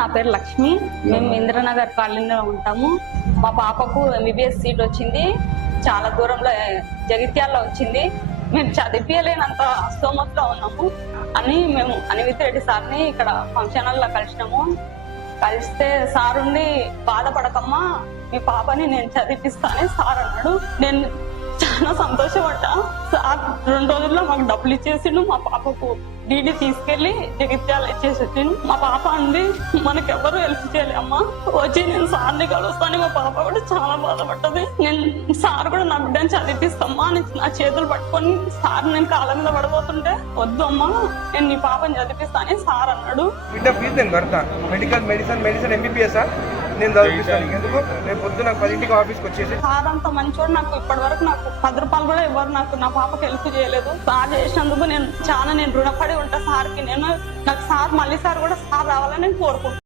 నా పేరు లక్ష్మి. మేము ఇంద్రనగర్ కాలనీలో ఉంటాము. మా పాపకు MBBS సీట్ వచ్చింది. చాలా దూరంలో జగిత్యాల్లో వచ్చింది. మేము చదివించలేనంత స్తోమతలో ఉన్నాము అని మేము అనివిత్ రెడ్డి సార్ని ఇక్కడ ఫంక్షన్ హాల్లో కలిసినాము. కలిస్తే సార్ ఉండి బాధపడకమ్మా, మీ పాపని నేను చదివిస్తానని సార్ అన్నాడు. నేను చాలా సంతోషపడ్డా. సార్ 2 రోజుల్లో మాకు డబ్బులు ఇచ్చేసిండు. మా పాపకు డీడీ తీసుకెళ్లి జగిత్యాల ఇచ్చేసిండు. మా పాప అంది, మనకెవరు హెల్ప్ చేయలేమ్మా, వచ్చి నేను సార్ని కలుస్తాను. మా పాప కూడా చాలా బాధపడ్డది. నేను సార్ కూడా నా బిడ్డని చదివిస్తామ్మా అని నా చేతులు పట్టుకొని సార్ నేను కాళ్ళ మీద పడిపోతుంటే, వద్దు అమ్మా నేను నీ పాపని చదివిస్తానని సార్ అన్నాడు. బిడ్డ ఫీజు నేను కడతా, మెడిసిన్ MBBS నేను చదివిస్తాను. ఎందుకు రేపు పొద్దు నాకు 10ంటికి ఆఫీస్కి వచ్చేసి. సార్ అంత మంచోడు. నాకు ఇప్పటి వరకు నాకు 10 రూపాయలు కూడా ఎవరు నా పాపకి హెల్ప్ చేయలేదు. సార్ చేసినందుకు నేను రుణపడి ఉంటా సార్కి. నాకు సార్ మళ్ళీ సార్ కూడా సార్ రావాలని నేను కోరుకుంటున్నాను.